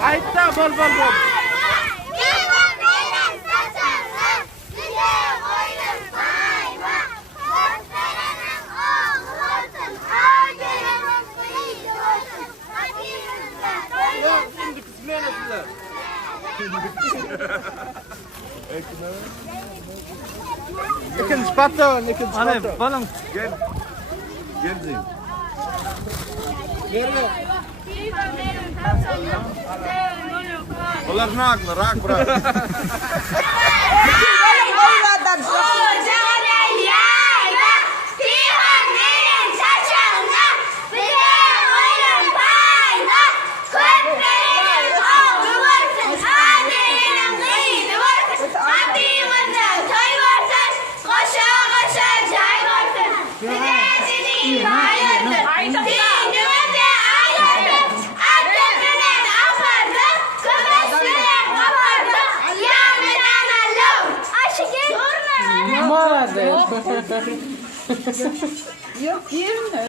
Aytta bol. Şimdi kısmına nasıllar? Lekin spato. Ana balam. Gel. Gelsin. Nerede? Ular naklı, rak bırak. Yok, yerim.